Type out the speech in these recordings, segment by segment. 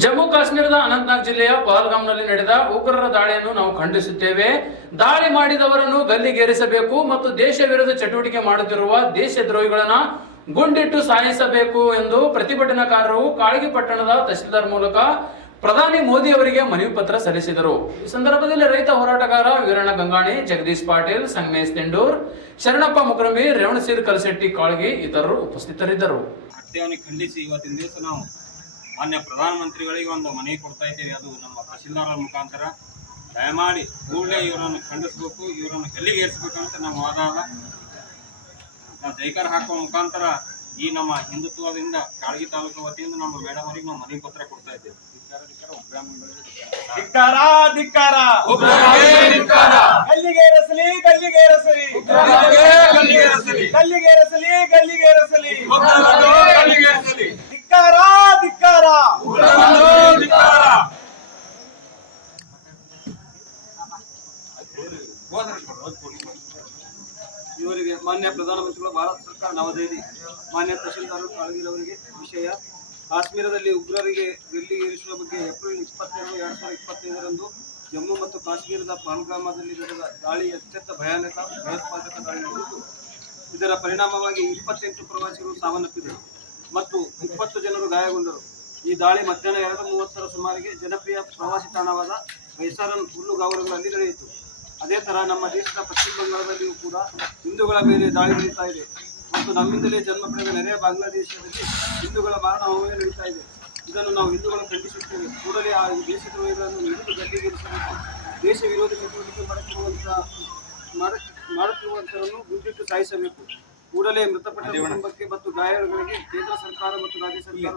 ಜಮ್ಮು ಕಾಶ್ಮೀರದ ಅನಂತನಾಗ್ ಜಿಲ್ಲೆಯ ಪಹಲ್ಗಾಮ್ನಲ್ಲಿ ನಡೆದ ಉಗ್ರರ ದಾಳಿಯನ್ನು ನಾವು ಖಂಡಿಸುತ್ತೇವೆ. ದಾಳಿ ಮಾಡಿದವರನ್ನು ಗಲ್ಲಿಗೇರಿಸಬೇಕು ಮತ್ತು ದೇಶ ವಿರೋಧ ಚಟುವಟಿಕೆ ಮಾಡುತ್ತಿರುವ ದೇಶದ್ರೋಹಿಗಳನ್ನ ಗುಂಡಿಟ್ಟು ಸಾಯಿಸಬೇಕು ಎಂದು ಪ್ರತಿಭಟನಾಕಾರರು ಕಾಳಗಿ ಪಟ್ಟಣದ ತಹಸೀಲ್ದಾರ್ ಮೂಲಕ ಪ್ರಧಾನಿ ಮೋದಿ ಅವರಿಗೆ ಮನವಿ ಪತ್ರ ಸಲ್ಲಿಸಿದರು. ಈ ಸಂದರ್ಭದಲ್ಲಿ ರೈತ ಹೋರಾಟಗಾರ ವೀರಣ್ಣ ಗಂಗಾಣಿ, ಜಗದೀಶ್ ಪಾಟೀಲ್, ಸಂಗಮೇಶ್ ತೆಂಡೂರ್, ಶರಣಪ್ಪ ಮುಕ್ರಂಬಿ ರೇವಣಸೀರ್ ಕಲಸೆಟ್ಟಿ ಕಾಳಗಿ ಇತರರು ಉಪಸ್ಥಿತರಿದ್ದರು. ಖಂಡಿಸಿ ಇವತ್ತಿನ ದಿವಸ ನಾವು ಮಾನ್ಯ ಪ್ರಧಾನಮಂತ್ರಿಗಳಿಗೆ ಒಂದು ಮನವಿ ಕೊಡ್ತಾ ಇದ್ದೀವಿ. ಅದು ನಮ್ಮ ತಹಶೀಲ್ದಾರರ ಮುಖಾಂತರ. ದಯಮಾಡಿ ಕೂಡಲೇ ಇವರನ್ನು ಖಂಡಿಸಬೇಕು ಇವರನ್ನು ಗಲ್ಲಿಗೇರಿಸಬೇಕು ಅಂತ ನಮ್ಮ ವಾದಾದ ನಾವು ಜೈಕಾರ ಹಾಕುವ ಮುಖಾಂತರ ಈ ನಮ್ಮ ಹಿಂದುತ್ವದಿಂದ ಕಾಳಗಿ ತಾಲೂಕು ವತಿಯಿಂದ ನಮ್ಮ ಮೇಡಮ್ ಅವರಿಗೆ ನಾವು ಮನವಿ ಪತ್ರ ಕೊಡ್ತಾ ಇದ್ದೇವೆ. ಧಿಕ್ಕಾರ ಧಿಕ್ಕಾರ. ಗಲ್ಲಿಗೇರಿಸಲಿ ಗಲ್ಲಿಗೇರಸಲಿ ಇವರಿಗೆ ಮಾನ್ಯ ಪ್ರಧಾನಮಂತ್ರಿಗಳು, ಭಾರತ ಸರ್ಕಾರ ನವದೆಹಲಿ ಮಾನ್ಯ ತಹಶೀಲ್ದಾರ್ ಕಾಳಗಿರವರಿಗೆ ವಿಷಯ. ಕಾಶ್ಮೀರದಲ್ಲಿ ಉಗ್ರರಿಗೆ ಗಲ್ಲಿಗೇರಿಸುವ ಬಗ್ಗೆ ಏಪ್ರಿಲ್ ಇಪ್ಪತ್ತೆರಡು, ಎರಡ್ ಸಾವಿರದ ಇಪ್ಪತ್ತೈದರಂದು ಜಮ್ಮು ಮತ್ತು ಕಾಶ್ಮೀರದ ಪಾಲ್ಗ್ರಾಮದಲ್ಲಿ ನಡೆದ ದಾಳಿ ಅತ್ಯಂತ ಭಯಾನಕ, ಭಯೋತ್ಪಾದಕ ದಾಳಿ ನಡೆದಿದ್ದು ಇದರ ಪರಿಣಾಮವಾಗಿ ಇಪ್ಪತ್ತೆಂಟು ಪ್ರವಾಸಿಗರು ಸಾವನ್ನಪ್ಪಿದರು ಮತ್ತು ಇಪ್ಪತ್ತು ಜನರು ಗಾಯಗೊಂಡರು. ಈ ದಾಳಿ ಮಧ್ಯಾಹ್ನ ಎರಡು ಮೂವತ್ತರ ಸುಮಾರಿಗೆ ಜನಪ್ರಿಯ ಪ್ರವಾಸಿ ತಾಣವಾದ ಮೈಸಾರನ್ ಹುಲ್ಲುಗಾವಲುಗಳಲ್ಲಿ ನಡೆಯಿತು. ಅದೇ ತರ ನಮ್ಮ ದೇಶದ ಪಶ್ಚಿಮ ಬಂಗಾಳದಲ್ಲಿಯೂ ಕೂಡ ಹಿಂದೂಗಳ ಮೇಲೆ ದಾಳಿ ನಡೀತಾ ಇದೆ. ಮತ್ತು ನಮ್ಮಿಂದಲೇ ಜನ್ಮ ಪಡೆದ ನೆರೆಯ ಬಾಂಗ್ಲಾದೇಶದಲ್ಲಿ ಹಿಂದೂಗಳ ಮಾರಣ ಹೋಮವೇ ನಡೀತಾ ಇದೆ. ಇದನ್ನು ನಾವು ಹಿಂದೂಗಳು ಖಂಡಿಸುತ್ತೇವೆ. ಕೂಡಲೇ ಆ ದೇಶದ್ರೋಹಿಗಳನ್ನು ಹಿಡಿದು ಗಟ್ಟಿಗೇರಿಸಬೇಕು ದೇಶ ವಿರೋಧಿ ಚಟುವಟಿಕೆ ಮಾಡುತ್ತಿರುವಂತ ಮಾಡ- ಮಾಡುತ್ತಿರುವಂತರನ್ನು ಗುಂಡಿಟ್ಟು ಸಾಯಿಸಬೇಕು. ಕೂಡಲೇ ಮೃತಪಟ್ಟ ಕುಟುಂಬಕ್ಕೆ ಮತ್ತು ಗಾಯಾಳುಗಳಿಗೆ ಕೇಂದ್ರ ಸರ್ಕಾರ ಮತ್ತು ರಾಜ್ಯ ಸರ್ಕಾರ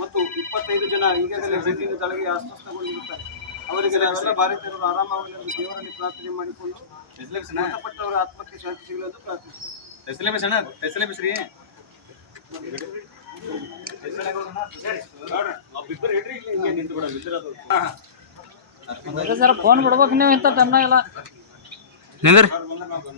ಮತ್ತು ಇಪ್ಪತ್ತೈದು ಜನ ಈಗಾಗಲೇ ಭೇಟಿಯಿಂದ ತಳಗೆ ಅಸ್ವಸ್ಥಗೊಂಡಿರುತ್ತಾರೆ. ಅವರಿಗೆ ನಾವೆಲ್ಲ ಭಾರತೀಯರು ಆರಾಮವಾಗಿ ದೇವರಲ್ಲಿ ಪ್ರಾರ್ಥನೆ ಮಾಡಿಕೊಂಡು ಮೃತಪಟ್ಟವರ ಆತ್ಮಕ್ಕೆ ಶಾಂತಿ ಸಿಗಲೆಂದು ಪ್ರಾರ್ಥಿಸುತ್ತೇವೆ ಸರ್ ಫೋನ್ ಬಿಡ್ಬೇಕು ನೀವು ಇಂಥ ಟೈಮ್ನಾಗೆಲ್ಲ